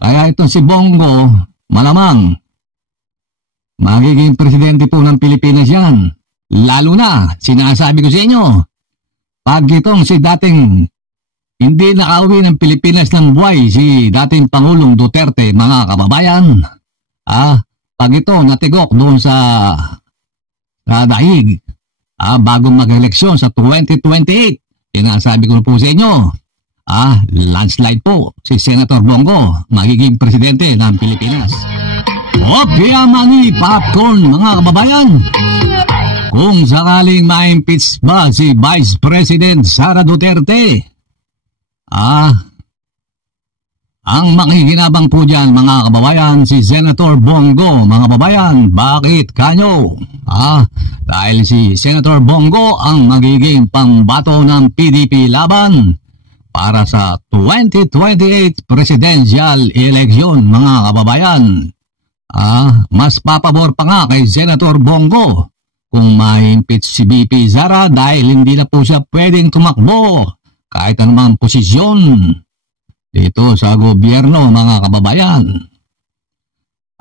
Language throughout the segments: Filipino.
Kaya itong si Bongo, malamang, magiging presidente po ng Pilipinas yan. Lalo na, sinasabi ko sa inyo, pag itong si dating hindi nakauwi ng Pilipinas ng buhay, si dating Pangulong Duterte, mga kababayan, pag ito natigok doon sa daig, bagong mag-eleksyon sa 2028, sinasabi ko po sa inyo, landslide po si Senator Bongo, magiging presidente ng Pilipinas. O kaya mani popcorn, mga kababayan, kung sakaling ma-impeach ba si Vice President Sara Duterte, ang makikinabang po dyan, mga kababayan, si Senator Bongo, mga kababayan. Bakit kanyo? Dahil si Senator Bongo ang magiging pambato ng PDP laban para sa 2028 presidential election, mga kababayan. Mas papabor pa nga kay Senator Bongo kung ma-impeach si BP Sara dahil hindi na po siya pwedeng tumakbo kahit anumang posisyon dito sa gobyerno, mga kababayan.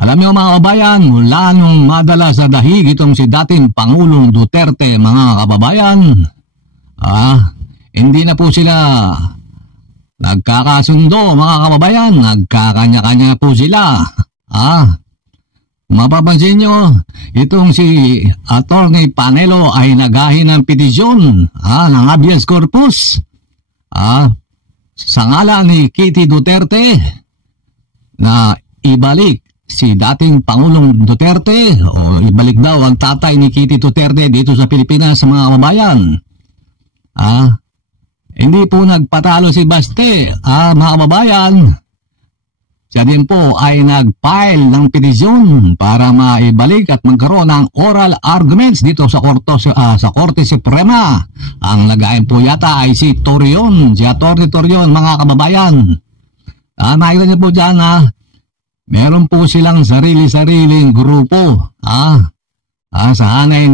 Alam niyo, mga kababayan, mula nung madala sa dahig itong si dating Pangulong Duterte, mga kababayan, hindi na po sila nagkakasundo, mga kababayan. Nagkakanya-kanya po sila. Mapapansin nyo, itong si Atty. Panelo ay naghahin ng petisyon ng habeas corpus sa ngalan ni Kitty Duterte na ibalik si dating Pangulong Duterte o ibalik daw ang tatay ni Kitty Duterte dito sa Pilipinas, mga kababayan. Hindi po nagpatalo si Baste, mga kababayan. Siya din po ay nag-file ng petisyon para maibalik at magkaroon ng oral arguments dito sa Korte Suprema. Ang lagayin po yata ay si Torion, si Atty. Torion, mga kababayan. Nakita niyo po dyan, meron po silang sarili-sariling grupo. Sa hanay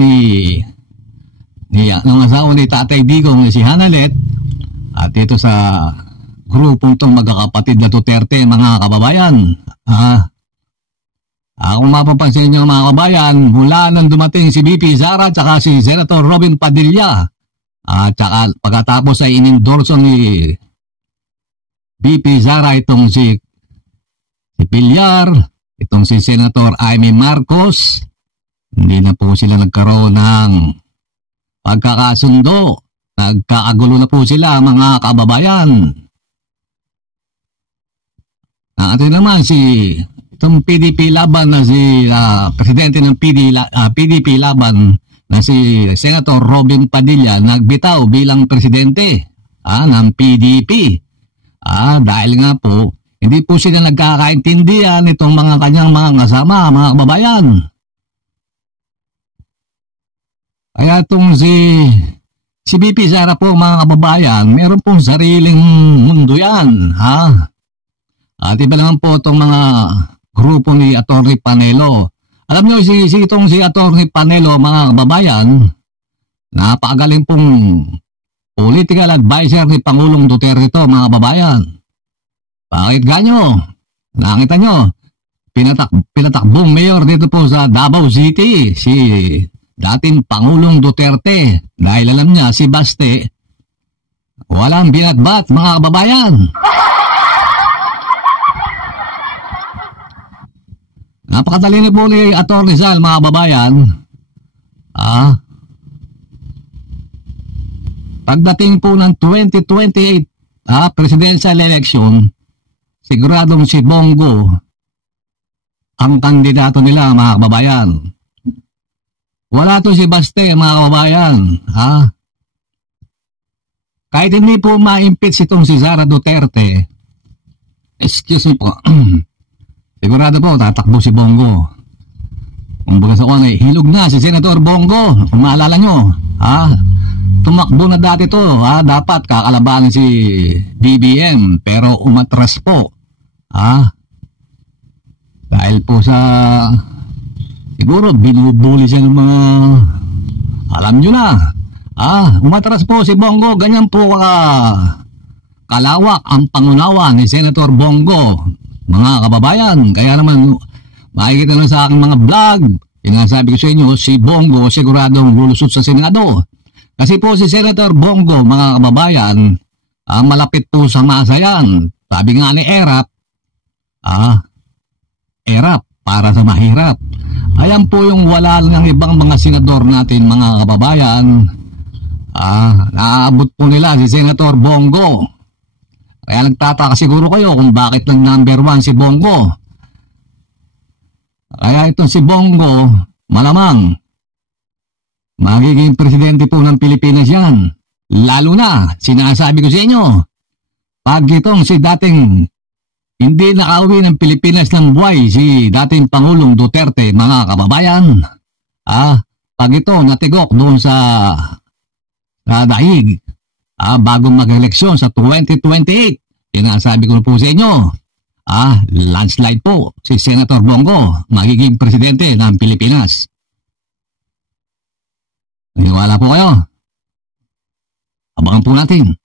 ng asawa ni Tatay Digong, si Hanalet, at dito sa grupong itong magkakapatid na Duterte, mga kababayan. Kung mapapansin nyo, mga kababayan, mula nang dumating si BP Sara at si Senator Robin Padilla, at saka pagkatapos ay inendorso ni BP Sara itong si Villar, itong si Senator Amy Marcos, hindi na po sila nagkaroon ng pagkakasundo. Nagkaagulo na po sila, mga kababayan. Ito naman itong PDP laban na si presidente ng PDP laban na si Senator Robin Padilla nagbitaw bilang presidente ng PDP. Dahil nga po, hindi po sila nagkakaintindihan itong mga kanyang mga kasama, mga kababayan. Kaya itong si BP Sara po, mga kababayan, meron pong sariling mundo yan, At iba naman po itong mga grupo ni Atty. Panelo. Alam nyo, itong si Atty. Panelo, mga kababayan, napakagaling pong political advisor ni Pangulong Duterte ito, mga kababayan. Bakit ganyo? Nakita nyo, pinatakbong mayor dito po sa Davao City, si dating Pangulong Duterte. Dahil alam niya, si Baste, walang binatbat, mga kababayan. Napakadali na po ni Atty. Rizal, mga kababayan. Pagdating po ng 2028 presidential election, siguradong si Bongo ang kandidato nila, mga kababayan. Wala to si Baste, mga kababayan. Kahit hindi po ma-impeach itong si Sara Duterte, excuse me po, sigurado po, tatakbo si Bongo. Kung baga sa kanya, hilog na si Senator Bongo. Kung maalala nyo, tumakbo na dati to, dapat kakalabanin si BBM, pero umatras po. Dahil po sa, siguro, binubuli siya ng mga, alam nyo na, umatras po si Bongo, ganyan po kalawak ang pangunawa ni Senator Bongo. mga kababayan. Kaya naman, makikita na sa aking mga vlog, sinasabi ko sa inyo, si Bongo siguradong lulusot sa Senado. Kasi po si Senator Bongo, mga kababayan, malapit po sa masa yan. Sabi nga ni Erap, Erap para sa mahirap. Ayan po yung wala ng ibang mga senador natin, mga kababayan. Naabot po nila si Senator Bongo. Kaya nagtataka siguro kayo kung bakit lang number 1 si Bongo. Kaya itong si Bongo, malamang magiging presidente po ng Pilipinas yan. Lalo na, sinasabi ko sa inyo, pag itong si dating hindi nakauwi ng Pilipinas ng buhay si dating Pangulong Duterte, mga kababayan, pag ito natigok doon sa daig, bagong mag-eleksyon sa 2028, sinasabi ko po sa inyo, landslide po si Senator Bongo, magiging presidente ng Pilipinas. Naniwala po kayo? Abangan po natin.